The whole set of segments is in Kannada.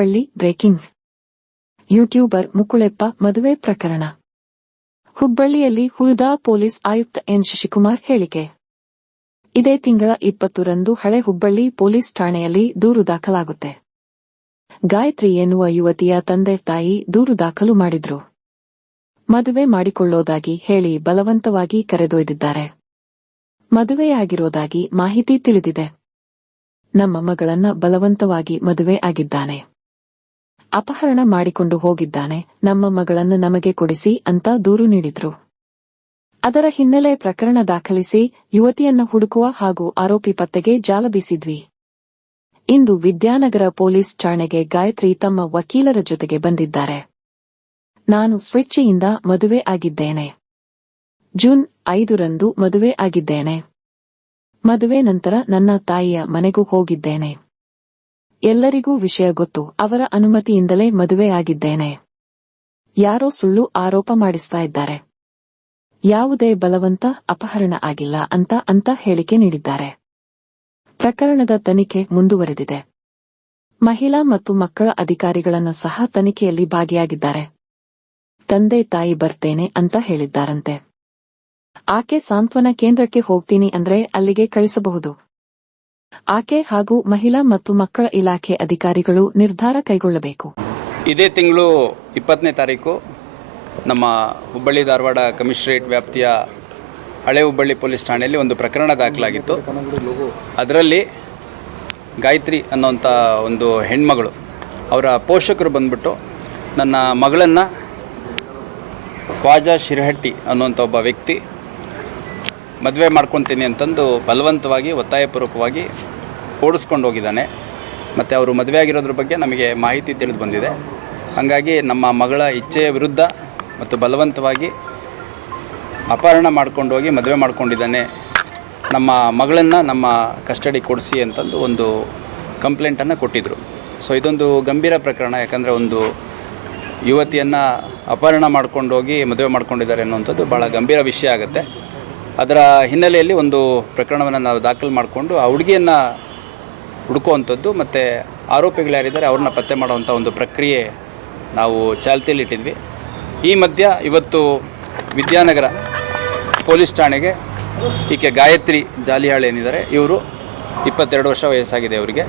ಹುಬ್ಬಳ್ಳಿ ಬ್ರೇಕಿಂಗ್ ಯೂಟ್ಯೂಬರ್ ಮುಕುಳೆಪ್ಪ ಮದುವೆ ಪ್ರಕರಣ ಹುಬ್ಬಳ್ಳಿಯಲ್ಲಿ ಹುದಾ ಪೊಲೀಸ್ ಆಯುಕ್ತ ಎನ್ ಶಶಿಕುಮಾರ್ ಹೇಳಿಕೆ ಇದೇ ತಿಂಗಳ ಇಪ್ಪತ್ತರಂದು ಹಳೆ ಹುಬ್ಬಳ್ಳಿ ಪೊಲೀಸ್ ಠಾಣೆಯಲ್ಲಿ ದೂರು ದಾಖಲಾಗುತ್ತೆ ಗಾಯತ್ರಿ ಎನ್ನುವ ಯುವತಿಯ ತಂದೆ ತಾಯಿ ದೂರು ದಾಖಲು ಮಾಡಿದ್ರು ಮದುವೆ ಮಾಡಿಕೊಳ್ಳೋದಾಗಿ ಹೇಳಿ ಬಲವಂತವಾಗಿ ಕರೆದೊಯ್ದಿದ್ದಾರೆ ಮದುವೆಯಾಗಿರೋದಾಗಿ ಮಾಹಿತಿ ತಿಳಿದಿದೆ ನಮ್ಮ ಮಗಳನ್ನ ಬಲವಂತವಾಗಿ ಮದುವೆ ಆಗಿದ್ದಾನೆ ಅಪಹರಣ ಮಾಡಿಕೊಂಡು ಹೋಗಿದ್ದಾನೆ ನಮ್ಮ ಮಗಳನ್ನು ನಮಗೆ ಕೊಡಿಸಿ ಅಂತ ದೂರು ನೀಡಿದ್ರು ಅದರ ಹಿನ್ನೆಲೆ ಪ್ರಕರಣ ದಾಖಲಿಸಿ ಯುವತಿಯನ್ನು ಹುಡುಕುವ ಹಾಗೂ ಆರೋಪಿ ಪತ್ತೆಗೆ ಜಾಲ ಬೀಸಿದ್ವಿ ಇಂದು ವಿದ್ಯಾನಗರ ಪೊಲೀಸ್ ಠಾಣೆಗೆ ಗಾಯತ್ರಿ ತಮ್ಮ ವಕೀಲರ ಜೊತೆಗೆ ಬಂದಿದ್ದಾರೆ ನಾನು ಸ್ವೇಚ್ಛೆಯಿಂದ ಮದುವೆ ಆಗಿದ್ದೇನೆ ಜೂನ್ ಐದರಂದು ಮದುವೆ ಆಗಿದ್ದೇನೆ ಮದುವೆ ನಂತರ ನನ್ನ ತಾಯಿಯ ಮನೆಗೂ ಹೋಗಿದ್ದೇನೆ ಎಲ್ಲರಿಗೂ ವಿಷಯ ಗೊತ್ತು ಅವರ ಅನುಮತಿಯಿಂದಲೇ ಮದುವೆಯಾಗಿದ್ದೇನೆ ಯಾರೋ ಸುಳ್ಳು ಆರೋಪ ಮಾಡಿಸ್ತಾ ಇದ್ದಾರೆ ಯಾವುದೇ ಬಲವಂತ ಅಪಹರಣ ಆಗಿಲ್ಲ ಅಂತ ಅಂತ ಹೇಳಿಕೆ ನೀಡಿದ್ದಾರೆ ಪ್ರಕರಣದ ತನಿಖೆ ಮುಂದುವರೆದಿದೆ ಮಹಿಳಾ ಮತ್ತು ಮಕ್ಕಳ ಅಧಿಕಾರಿಗಳನ್ನ ಸಹ ತನಿಖೆಯಲ್ಲಿ ಭಾಗಿಯಾಗಿದ್ದಾರೆ ತಂದೆ ತಾಯಿ ಬರ್ತೇನೆ ಅಂತ ಹೇಳಿದ್ದಾರಂತೆ ಆಕೆ ಸಾಂತ್ವನ ಕೇಂದ್ರಕ್ಕೆ ಹೋಗ್ತೀನಿ ಅಂದ್ರೆ ಅಲ್ಲಿಗೆ ಕಳಿಸಬಹುದು ಆಕೆ ಹಾಗೂ ಮಹಿಳಾ ಮತ್ತು ಮಕ್ಕಳ ಇಲಾಖೆ ಅಧಿಕಾರಿಗಳು ನಿರ್ಧಾರ ಕೈಗೊಳ್ಳಬೇಕು ಇದೇ ತಿಂಗಳು ಇಪ್ಪತ್ತನೇ ತಾರೀಕು ನಮ್ಮ ಹುಬ್ಬಳ್ಳಿ ಧಾರವಾಡ ಕಮಿಷನರೇಟ್ ವ್ಯಾಪ್ತಿಯ ಹಳೆ ಹುಬ್ಬಳ್ಳಿ ಪೊಲೀಸ್ ಠಾಣೆಯಲ್ಲಿ ಒಂದು ಪ್ರಕರಣ ದಾಖಲಾಗಿತ್ತು ಅದರಲ್ಲಿ ಗಾಯತ್ರಿ ಅನ್ನೋಂಥ ಒಂದು ಹೆಣ್ಮಗಳು ಅವರ ಪೋಷಕರು ಬಂದ್ಬಿಟ್ಟು ನನ್ನ ಮಗಳನ್ನು ಖ್ವಾಜಾ ಶಿರಹಟ್ಟಿ ಅನ್ನುವಂಥ ಒಬ್ಬ ವ್ಯಕ್ತಿ ಮದುವೆ ಮಾಡ್ಕೊತೀನಿ ಅಂತಂದು ಬಲವಂತವಾಗಿ ಒತ್ತಾಯಪೂರ್ವಕವಾಗಿ ಓಡಿಸ್ಕೊಂಡು ಹೋಗಿದ್ದಾನೆ ಮತ್ತು ಅವರು ಮದುವೆ ಆಗಿರೋದ್ರ ಬಗ್ಗೆ ನಮಗೆ ಮಾಹಿತಿ ತಿಳಿದು ಬಂದಿದೆ ಹಾಗಾಗಿ ನಮ್ಮ ಮಗಳ ಇಚ್ಛೆಯ ವಿರುದ್ಧ ಮತ್ತು ಬಲವಂತವಾಗಿ ಅಪಹರಣ ಮಾಡ್ಕೊಂಡು ಹೋಗಿ ಮದುವೆ ಮಾಡ್ಕೊಂಡಿದ್ದಾನೆ ನಮ್ಮ ಮಗಳನ್ನು ನಮ್ಮ ಕಸ್ಟಡಿ ಕೊಡಿಸಿ ಅಂತಂದು ಒಂದು ಕಂಪ್ಲೇಂಟನ್ನು ಕೊಟ್ಟಿದ್ದರು ಸೊ ಇದೊಂದು ಗಂಭೀರ ಪ್ರಕರಣ ಯಾಕಂದರೆ ಒಂದು ಯುವತಿಯನ್ನು ಅಪಹರಣ ಮಾಡ್ಕೊಂಡು ಹೋಗಿ ಮದುವೆ ಮಾಡ್ಕೊಂಡಿದ್ದಾರೆ ಅನ್ನುವಂಥದ್ದು ಭಾಳ ಗಂಭೀರ ವಿಷಯ ಆಗುತ್ತೆ ಅದರ ಹಿನ್ನೆಲೆಯಲ್ಲಿ ಒಂದು ಪ್ರಕರಣವನ್ನು ನಾವು ದಾಖಲು ಮಾಡಿಕೊಂಡು ಆ ಹುಡುಗಿಯನ್ನು ಹುಡುಕುವಂಥದ್ದು ಮತ್ತು ಆರೋಪಿಗಳು ಯಾರಿದ್ದಾರೆ ಅವ್ರನ್ನ ಪತ್ತೆ ಮಾಡುವಂಥ ಒಂದು ಪ್ರಕ್ರಿಯೆ ನಾವು ಚಾಲ್ತಿಯಲ್ಲಿಟ್ಟಿದ್ವಿ ಈ ಮಧ್ಯ ಇವತ್ತು ವಿದ್ಯಾನಗರ ಪೊಲೀಸ್ ಠಾಣೆಗೆ ಈಕೆ ಗಾಯತ್ರಿ ಜಾಲಿಹಾಳ್ ಏನಿದ್ದಾರೆ ಇವರು ಇಪ್ಪತ್ತೆರಡು ವರ್ಷ ವಯಸ್ಸಾಗಿದೆ ಅವರಿಗೆ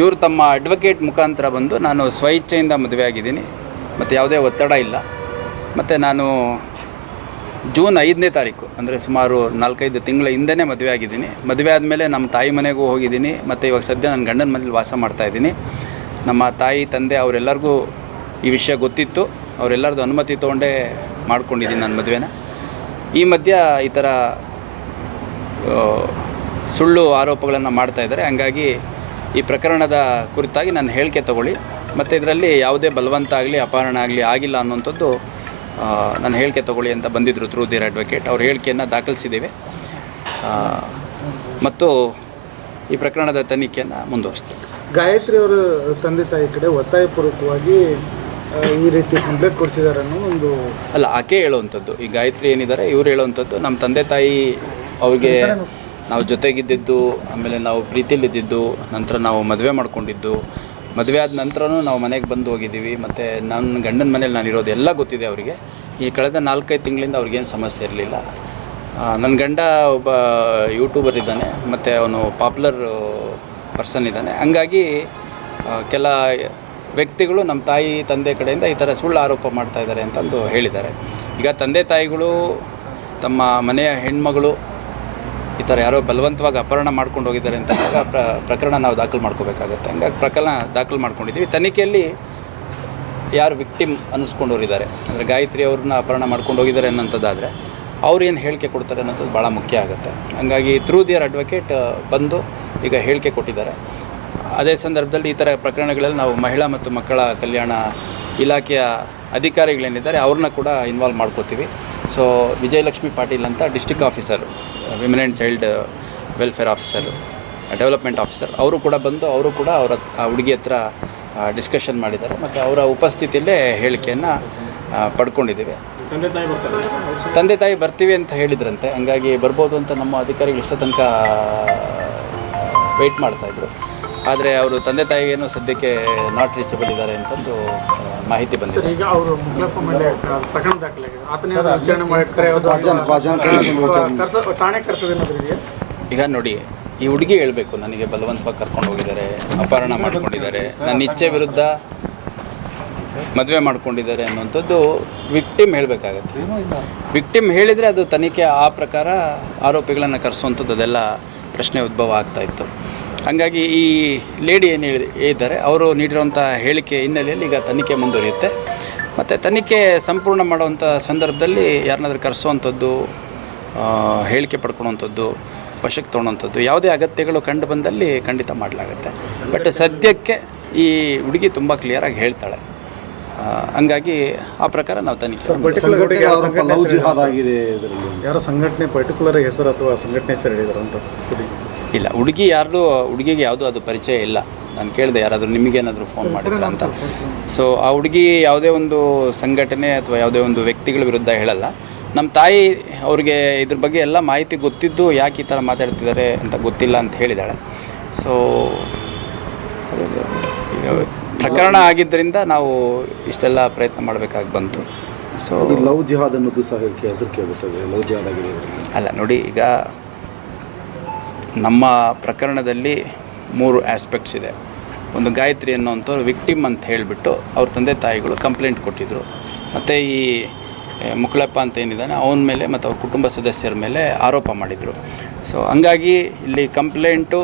ಇವರು ತಮ್ಮ ಅಡ್ವೊಕೇಟ್ ಮುಖಾಂತರ ಬಂದು ನಾನು ಸ್ವಇಚ್ಛೆಯಿಂದ ಮದುವೆ ಆಗಿದ್ದೀನಿ ಮತ್ತು ಯಾವುದೇ ಒತ್ತಡ ಇಲ್ಲ ಮತ್ತು ನಾನು ಜೂನ್ ಐದನೇ ತಾರೀಕು ಅಂದರೆ ಸುಮಾರು ನಾಲ್ಕೈದು ತಿಂಗಳ ಹಿಂದೆ ಮದುವೆ ಆಗಿದ್ದೀನಿ ಮದುವೆ ಆದಮೇಲೆ ನಮ್ಮ ತಾಯಿ ಮನೆಗೂ ಹೋಗಿದ್ದೀನಿ ಮತ್ತು ಇವಾಗ ಸದ್ಯ ನನ್ನ ಗಂಡನ ಮನೇಲಿ ವಾಸ ಮಾಡ್ತಾಯಿದ್ದೀನಿ ನಮ್ಮ ತಾಯಿ ತಂದೆ ಅವರೆಲ್ಲರಿಗೂ ಈ ವಿಷಯ ಗೊತ್ತಿತ್ತು ಅವರೆಲ್ಲರದ್ದು ಅನುಮತಿ ತೊಗೊಂಡೇ ಮಾಡ್ಕೊಂಡಿದ್ದೀನಿ ನನ್ನ ಮದುವೆನ ಈ ಮಧ್ಯ ಈ ಥರ ಸುಳ್ಳು ಆರೋಪಗಳನ್ನು ಮಾಡ್ತಾಯಿದ್ದಾರೆ ಹಂಗಾಗಿ ಈ ಪ್ರಕರಣದ ಕುರಿತಾಗಿ ನಾನು ಹೇಳಿಕೆ ತಗೊಳ್ಳಿ ಮತ್ತು ಇದರಲ್ಲಿ ಯಾವುದೇ ಬಲವಂತ ಆಗಲಿ ಅಪಹರಣ ಆಗಲಿ ಆಗಿಲ್ಲ ಅನ್ನೋಂಥದ್ದು ನನ್ನ ಹೇಳಿಕೆ ತಗೊಳ್ಳಿ ಅಂತ ಬಂದಿದ್ದರು ತ್ರೂ ಅಡ್ವೊಕೇಟ್ ಅವ್ರ ಹೇಳಿಕೆಯನ್ನು ದಾಖಲಿಸಿದ್ದೇವೆ ಮತ್ತು ಈ ಪ್ರಕರಣದ ತನಿಖೆಯನ್ನು ಮುಂದುವರಿಸ್ತೇವೆ ಗಾಯತ್ರಿ ಅವರು ತಂದೆ ತಾಯಿ ಕಡೆ ಒತ್ತಾಯಪೂರ್ವಕವಾಗಿ ಈ ರೀತಿ ಕಂಪ್ಲೇಂಟ್ ಕೊಡಿಸಿದ್ದಾರೆ ಅನ್ನೋ ಒಂದು ಅಲ್ಲ ಆಕೆ ಹೇಳುವಂಥದ್ದು ಈ ಗಾಯತ್ರಿ ಏನಿದ್ದಾರೆ ಇವ್ರು ಹೇಳುವಂಥದ್ದು ನಮ್ಮ ತಂದೆ ತಾಯಿ ಅವ್ರಿಗೆ ನಾವು ಜೊತೆಗಿದ್ದಿದ್ದು ಆಮೇಲೆ ನಾವು ಪ್ರೀತಿಲಿದ್ದಿದ್ದು ನಂತರ ನಾವು ಮದುವೆ ಮಾಡಿಕೊಂಡಿದ್ದು ಮದುವೆ ಆದ ನಂತರನೂ ನಾವು ಮನೆಗೆ ಬಂದು ಹೋಗಿದ್ದೀವಿ ಮತ್ತು ನನ್ನ ಗಂಡನ ಮನೇಲಿ ನಾನು ಇರೋದು ಎಲ್ಲ ಗೊತ್ತಿದೆ ಅವರಿಗೆ ಈ ಕಳೆದ ನಾಲ್ಕೈದು ತಿಂಗಳಿಂದ ಅವ್ರಿಗೇನು ಸಮಸ್ಯೆ ಇರಲಿಲ್ಲ ನನ್ನ ಗಂಡ ಒಬ್ಬ ಯೂಟ್ಯೂಬರ್ ಇದ್ದಾನೆ ಮತ್ತು ಅವನು ಪಾಪ್ಯುಲರ್ ಪರ್ಸನ್ ಇದ್ದಾನೆ ಹಂಗಾಗಿ ಕೆಲ ವ್ಯಕ್ತಿಗಳು ನಮ್ಮ ತಾಯಿ ತಂದೆ ಕಡೆಯಿಂದ ಈ ಥರ ಸುಳ್ಳು ಆರೋಪ ಮಾಡ್ತಾ ಇದ್ದಾರೆ ಅಂತಂದು ಹೇಳಿದ್ದಾರೆ ಈಗ ತಂದೆ ತಾಯಿಗಳು ತಮ್ಮ ಮನೆಯ ಹೆಣ್ಮಗಳು ಮಾಡ್ತಾರೆ ಯಾರೋ ಬಲವಂತವಾಗಿ ಅಪಹರಣ ಮಾಡ್ಕೊಂಡು ಹೋಗಿದ್ದಾರೆ ಅಂತ ಪ್ರಕರಣ ನಾವು ದಾಖಲು ಮಾಡ್ಕೋಬೇಕಾಗತ್ತೆ ಹಂಗಾಗಿ ಪ್ರಕರಣ ದಾಖಲು ಮಾಡ್ಕೊಂಡಿದ್ದೀವಿ ತನಿಖೆಯಲ್ಲಿ ಯಾರು ವಿಕ್ಟಿಮ್ ಅನ್ನಿಸ್ಕೊಂಡವರಿದ್ದಾರೆ ಅಂದರೆ ಗಾಯತ್ರಿ ಅವ್ರನ್ನ ಅಪಹರಣ ಮಾಡ್ಕೊಂಡು ಹೋಗಿದ್ದಾರೆ ಅನ್ನೋಂಥದ್ದಾದರೆ ಅವ್ರು ಏನು ಹೇಳಿಕೆ ಕೊಡ್ತಾರೆ ಅನ್ನೋಂಥದ್ದು ಭಾಳ ಮುಖ್ಯ ಆಗುತ್ತೆ ಹಂಗಾಗಿ ಥ್ರೂ ದಿಯರ್ ಅಡ್ವೊಕೇಟ್ ಬಂದು ಈಗ ಹೇಳಿಕೆ ಕೊಟ್ಟಿದ್ದಾರೆ ಅದೇ ಸಂದರ್ಭದಲ್ಲಿ ಈ ಥರ ಪ್ರಕರಣಗಳಲ್ಲಿ ನಾವು ಮಹಿಳಾ ಮತ್ತು ಮಕ್ಕಳ ಕಲ್ಯಾಣ ಇಲಾಖೆಯ ಅಧಿಕಾರಿಗಳೇನಿದ್ದಾರೆ ಅವ್ರನ್ನ ಕೂಡ ಇನ್ವಾಲ್ವ್ ಮಾಡ್ಕೋತೀವಿ ಸೊ ವಿಜಯಲಕ್ಷ್ಮಿ ಪಾಟೀಲ್ ಅಂತ district officer women and child welfare officer development officer ಅವರು ಕೂಡ ಬಂದು ಅವರು ಕೂಡ ಅವರ ಆ ಹುಡುಗಿ ಹತ್ರ ಡಿಸ್ಕಷನ್ ಮಾಡಿದ್ದಾರೆ ಮತ್ತು ಅವರ ಉಪಸ್ಥಿತಿಯಲ್ಲೇ ಹೇಳಿಕೆಯನ್ನು ಪಡ್ಕೊಂಡಿದ್ದೀವಿ ತಂದೆ ತಾಯಿ ತಂದೆ ತಾಯಿ ಬರ್ತೀವಿ ಅಂತ ಹೇಳಿದ್ರಂತೆ ಹಂಗಾಗಿ ಬರ್ಬೋದು ಅಂತ ನಮ್ಮ ಅಧಿಕಾರಿಗಳು ಇಷ್ಟ ತನಕ ವೆಯ್ಟ್ ಮಾಡ್ತಾಯಿದ್ರು ಆದರೆ ಅವರು ತಂದೆ ತಾಯಿಗೇನು ಸದ್ಯಕ್ಕೆ ನಾಟ್ ರೀಚಬಲ್ ಇದ್ದಾರೆ ಅಂತಂದು ಮಾಹಿತಿ ಬಂದಿದೆ ಈಗ ನೋಡಿ ಈ ಹುಡುಗಿ ಹೇಳಬೇಕು ನನಗೆ ಬಲವಂತವಾಗಿ ಕರ್ಕೊಂಡು ಹೋಗಿದ್ದಾರೆ ಅಪಹರಣ ಮಾಡ್ಕೊಂಡಿದ್ದಾರೆ ನನ್ನ ಇಚ್ಛೆ ವಿರುದ್ಧ ಮದುವೆ ಮಾಡ್ಕೊಂಡಿದ್ದಾರೆ ಅನ್ನುವಂಥದ್ದು ವಿಕ್ಟಿಮ್ ಹೇಳಬೇಕಾಗತ್ತೆ ವಿಕ್ಟಿಮ್ ಹೇಳಿದರೆ ಅದು ತನಿಖೆ ಆ ಪ್ರಕಾರ ಆರೋಪಿಗಳನ್ನು ಕರೆಸುವಂಥದ್ದು ಅದೆಲ್ಲ ಪ್ರಶ್ನೆ ಉದ್ಭವ ಆಗ್ತಾ ಇತ್ತು ಹಾಗಾಗಿ ಈ ಲೇಡಿ ಏನು ಹೇಳಿ ಇದ್ದಾರೆ ಅವರು ನೀಡಿರುವಂಥ ಹೇಳಿಕೆ ಹಿನ್ನೆಲೆಯಲ್ಲಿ ಈಗ ತನಿಖೆ ಮುಂದುವರಿಯುತ್ತೆ ಮತ್ತು ತನಿಖೆ ಸಂಪೂರ್ಣ ಮಾಡುವಂಥ ಸಂದರ್ಭದಲ್ಲಿ ಯಾರನ್ನಾದರೂ ಕರೆಸುವಂಥದ್ದು ಹೇಳಿಕೆ ಪಡ್ಕೊಳ್ಳುವಂಥದ್ದು ವಶಕ್ಕೆ ತೊಗೊಳ್ಳೋಂಥದ್ದು ಯಾವುದೇ ಅಗತ್ಯಗಳು ಕಂಡು ಬಂದಲ್ಲಿ ಖಂಡಿತ ಮಾಡಲಾಗುತ್ತೆ ಬಟ್ ಸದ್ಯಕ್ಕೆ ಈ ಹುಡುಗಿ ತುಂಬ ಕ್ಲಿಯರಾಗಿ ಹೇಳ್ತಾಳೆ ಹಂಗಾಗಿ ಆ ಪ್ರಕಾರ ನಾವು ತನಿಖೆ ಯಾರೋ ಸಂಘಟನೆ ಪರ್ಟಿಕ್ಯುಲರ್ ಹೆಸರು ಅಥವಾ ಸಂಘಟನೆ ಹೆಸರು ಹೇಳಿದಾರೆ ಅಂತ ಇಲ್ಲ ಹುಡುಗಿ ಯಾರ್ದು ಹುಡುಗಿಗೆ ಯಾವುದೂ ಅದು ಪರಿಚಯ ಇಲ್ಲ ನಾನು ಕೇಳಿದೆ ಯಾರಾದರೂ ನಿಮಗೇನಾದರೂ ಫೋನ್ ಮಾಡಿದ್ರ ಅಂತ ಸೊ ಆ ಹುಡುಗಿ ಯಾವುದೇ ಒಂದು ಸಂಘಟನೆ ಅಥವಾ ಯಾವುದೇ ಒಂದು ವ್ಯಕ್ತಿಗಳ ವಿರುದ್ಧ ಹೇಳಲ್ಲ ನಮ್ಮ ತಾಯಿ ಅವ್ರಿಗೆ ಇದ್ರ ಬಗ್ಗೆ ಎಲ್ಲ ಮಾಹಿತಿ ಗೊತ್ತಿದ್ದು ಯಾಕೆ ಈ ಥರ ಮಾತಾಡ್ತಿದ್ದಾರೆ ಅಂತ ಗೊತ್ತಿಲ್ಲ ಅಂತ ಹೇಳಿದ್ದಾಳೆ ಸೊ ಪ್ರಕರಣ ಆಗಿದ್ದರಿಂದ ನಾವು ಇಷ್ಟೆಲ್ಲ ಪ್ರಯತ್ನ ಮಾಡಬೇಕಾಗಿ ಬಂತು ಸೊ ಲವ್ ಜಿಹಾದ್ ಅನ್ನೋದು ಸಹ ಹೆಸರು ಕೇಳುತ್ತದೆ ಲವ್ ಜಿಹಾದ್ ಆಗಿದೆ ಅಲ್ಲ ನೋಡಿ ಈಗ ನಮ್ಮ ಪ್ರಕರಣದಲ್ಲಿ ಮೂರು ಆಸ್ಪೆಕ್ಟ್ಸ್ ಇದೆ ಒಂದು ಗಾಯತ್ರಿ ಅನ್ನೋವಂಥವ್ರು ವಿಕ್ಟಿಮ್ ಅಂತ ಹೇಳಿಬಿಟ್ಟು ಅವ್ರ ತಂದೆ ತಾಯಿಗಳು ಕಂಪ್ಲೇಂಟ್ ಕೊಟ್ಟಿದ್ದರು ಮತ್ತು ಈ ಮುಕ್ಳಪ್ಪ ಅಂತ ಏನಿದ್ದಾನೆ ಅವನ ಮೇಲೆ ಮತ್ತು ಅವ್ರ ಕುಟುಂಬ ಸದಸ್ಯರ ಮೇಲೆ ಆರೋಪ ಮಾಡಿದರು ಸೊ ಹಂಗಾಗಿ ಇಲ್ಲಿ ಕಂಪ್ಲೇಂಟು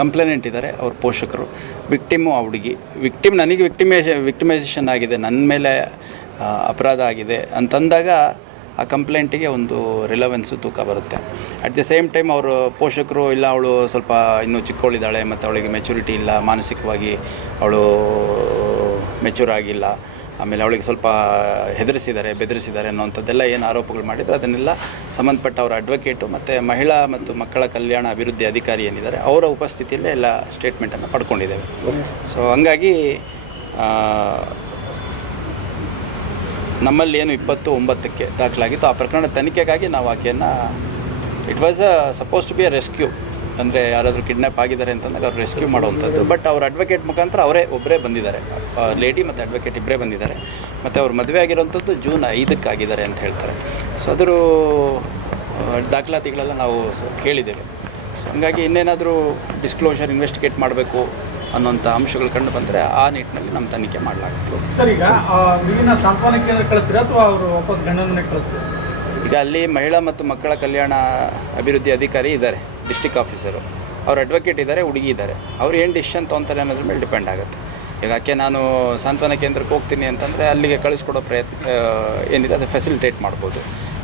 ಕಂಪ್ಲೇನೆಂಟ್ ಇದ್ದಾರೆ ಅವ್ರ ಪೋಷಕರು ವಿಕ್ಟಿಮು ಆ ಹುಡುಗಿ ವಿಕ್ಟಿಮ್ ನನಗೆ ವಿಕ್ಟಿಮೇಶ ವಿಕ್ಟಿಮೈಸೇಷನ್ ಆಗಿದೆ ನನ್ನ ಮೇಲೆ ಅಪರಾಧ ಆಗಿದೆ ಅಂತಂದಾಗ ಆ ಕಂಪ್ಲೇಂಟಿಗೆ ಒಂದು ರಿಲವೆನ್ಸು ತೂಕ ಬರುತ್ತೆ ಅಟ್ ದ ಸೇಮ್ ಟೈಮ್ ಅವರು ಪೋಷಕರು ಇಲ್ಲ ಅವಳು ಸ್ವಲ್ಪ ಇನ್ನೂ ಚಿಕ್ಕವಳಿದ್ದಾಳೆ ಮತ್ತು ಅವಳಿಗೆ ಮೆಚುರಿಟಿ ಇಲ್ಲ ಮಾನಸಿಕವಾಗಿ ಅವಳು ಮೆಚೂರ್ ಆಗಿಲ್ಲ ಆಮೇಲೆ ಅವಳಿಗೆ ಸ್ವಲ್ಪ ಹೆದರಿಸಿದ್ದಾರೆ ಬೆದರಿಸಿದ್ದಾರೆ ಅನ್ನೋವಂಥದ್ದೆಲ್ಲ ಏನು ಆರೋಪಗಳು ಮಾಡಿದರೆ ಅದನ್ನೆಲ್ಲ ಅವರ ಅಡ್ವೊಕೇಟು ಮತ್ತು ಮಹಿಳಾ ಮತ್ತು ಮಕ್ಕಳ ಕಲ್ಯಾಣ ಅಭಿವೃದ್ಧಿ ಅಧಿಕಾರಿ ಏನಿದ್ದಾರೆ ಅವರ ಉಪಸ್ಥಿತಿಯಲ್ಲೇ ಎಲ್ಲ ಸ್ಟೇಟ್ಮೆಂಟನ್ನು ಪಡ್ಕೊಂಡಿದ್ದೇವೆ ಸೊ ಹಂಗಾಗಿ ನಮ್ಮಲ್ಲಿ ಏನು ಇಪ್ಪತ್ತು ಒಂಬತ್ತಕ್ಕೆ ದಾಖಲಾಗಿತ್ತು ಆ ಪ್ರಕರಣ ತನಿಖೆಗಾಗಿ ನಾವು ಆಕೆಯನ್ನು it was a suppose to be a rescue ಅಂದರೆ ಯಾರಾದರೂ ಕಿಡ್ನ್ಯಾಪ್ ಆಗಿದ್ದಾರೆ ಅಂತಂದಾಗ ಅವ್ರು ರೆಸ್ಕ್ಯೂ ಮಾಡುವಂಥದ್ದು ಬಟ್ ಅವ್ರ ಅಡ್ವೊಕೇಟ್ ಮುಖಾಂತರ ಅವರೇ ಒಬ್ಬರೇ ಬಂದಿದ್ದಾರೆ ಲೇಡಿ ಮತ್ತು ಅಡ್ವೊಕೇಟ್ ಇಬ್ಬರೇ ಬಂದಿದ್ದಾರೆ ಮತ್ತು ಅವ್ರು ಮದುವೆ ಆಗಿರೋಂಥದ್ದು ಜೂನ್ ಐದಕ್ಕೆ ಆಗಿದ್ದಾರೆ ಅಂತ ಹೇಳ್ತಾರೆ ಸೊ ಅದರೂ ದಾಖಲಾತಿಗಳೆಲ್ಲ ನಾವು ಕೇಳಿದ್ದೇವೆ ಸೊ ಹಾಗಾಗಿ ಇನ್ನೇನಾದರೂ ಡಿಸ್ಕ್ಲೋಷರ್ ಇನ್ವೆಸ್ಟಿಗೇಟ್ ಮಾಡಬೇಕು ಅನ್ನೋಂಥ ಅಂಶಗಳು ಕಂಡು ಬಂದರೆ ಆ ನಿಟ್ಟಿನಲ್ಲಿ ನಮ್ಮ ತನಿಖೆ ಮಾಡಲಾಗುತ್ತೆ ಸರ್ ಈಗ ಕಳಿಸ್ತೀರಾ ಅಥವಾ ವಾಪಸ್ ಕಳಿಸ್ತೀರಾ ಈಗ ಅಲ್ಲಿ ಮಹಿಳಾ ಮತ್ತು ಮಕ್ಕಳ ಕಲ್ಯಾಣ ಅಭಿವೃದ್ಧಿ ಅಧಿಕಾರಿ ಇದ್ದಾರೆ ಡಿಸ್ಟಿಕ್ ಆಫೀಸರು ಅವ್ರು ಅಡ್ವೊಕೇಟ್ ಇದ್ದಾರೆ ಹುಡುಗಿ ಇದ್ದಾರೆ ಅವ್ರು ಏನು ಡಿಸಿಷನ್ ತೊಗೊತಾರೆ ಅನ್ನೋದ್ರ ಮೇಲೆ ಡಿಪೆಂಡ್ ಆಗುತ್ತೆ ಈಗ ಆಕೆ ನಾನು ಸಾಂತ್ವನ ಕೇಂದ್ರಕ್ಕೆ ಹೋಗ್ತೀನಿ ಅಂತಂದರೆ ಅಲ್ಲಿಗೆ ಕಳಿಸ್ಕೊಡೋ ಪ್ರಯತ್ನ ಏನಿದೆ ಅದು ಫೆಸಿಲಿಟೇಟ್ ಮಾಡ್ಬೋದು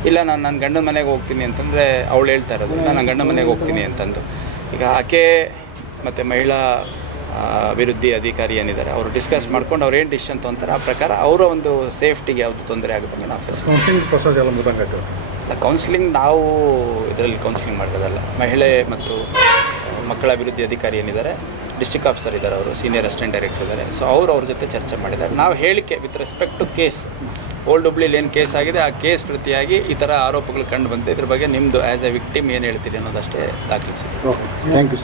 ಇಲ್ಲ ನಾನು ನನ್ನ ಗಂಡನ ಮನೆಗೆ ಹೋಗ್ತೀನಿ ಅಂತಂದರೆ ಅವಳು ಹೇಳ್ತಾ ಇರೋದು ನಾನು ನನ್ನ ಗಂಡನ ಮನೆಗೆ ಹೋಗ್ತೀನಿ ಅಂತಂದು ಈಗ ಆಕೆ ಮತ್ತು ಮಹಿಳಾ ಅಭಿವೃದ್ಧಿ ಅಧಿಕಾರಿ ಏನಿದ್ದಾರೆ ಅವರು ಡಿಸ್ಕಸ್ ಮಾಡ್ಕೊಂಡು ಅವ್ರು ಏನು ಡಿಸಿಷನ್ ತೊಗೊಂತಾರೆ ಆ ಪ್ರಕಾರ ಅವರ ಒಂದು ಸೇಫ್ಟಿಗೆ ಯಾವುದು ತೊಂದರೆ ಆಗುತ್ತೆ ನಾವು ಕೌನ್ಸಿಲಿಂಗ್ ಪ್ರೊಸೆಸ್ ಎಲ್ಲ ಕೌನ್ಸಿಲಿಂಗ್ ನಾವು ಇದರಲ್ಲಿ ಕೌನ್ಸಿಲಿಂಗ್ ಮಾಡೋದಲ್ಲ ಮಹಿಳೆ ಮತ್ತು ಮಕ್ಕಳ ಅಭಿವೃದ್ಧಿ ಅಧಿಕಾರಿ ಏನಿದ್ದಾರೆ ಡಿಸ್ಟಿಕ್ ಆಫೀಸರ್ ಇದ್ದಾರೆ ಅವರು ಸೀನಿಯರ್ ಅಸ್ಟೆಂಟ್ ಡೈರೆಕ್ಟರ್ ಇದ್ದಾರೆ ಸೊ ಅವರು ಅವ್ರ ಜೊತೆ ಚರ್ಚೆ ಮಾಡಿದ್ದಾರೆ ನಾವು ಹೇಳಿಕೆ with respect to case old ಹುಬ್ಳಿಲಿ ಏನು ಕೇಸ್ ಆಗಿದೆ ಆ ಕೇಸ್ ಪ್ರತಿಯಾಗಿ ಈ ಥರ ಆರೋಪಗಳು ಕಂಡು ಬಂದಿದೆ ಇದ್ರ ಬಗ್ಗೆ ನಿಮ್ಮದು ಆ್ಯಸ್ ಎ ವಿಕ್ಟಿಮ್ ಏನು ಹೇಳ್ತೀರಿ ಅನ್ನೋದಷ್ಟೇ ಓಕೆ ಥ್ಯಾಂಕ್ ಯು ಸರ್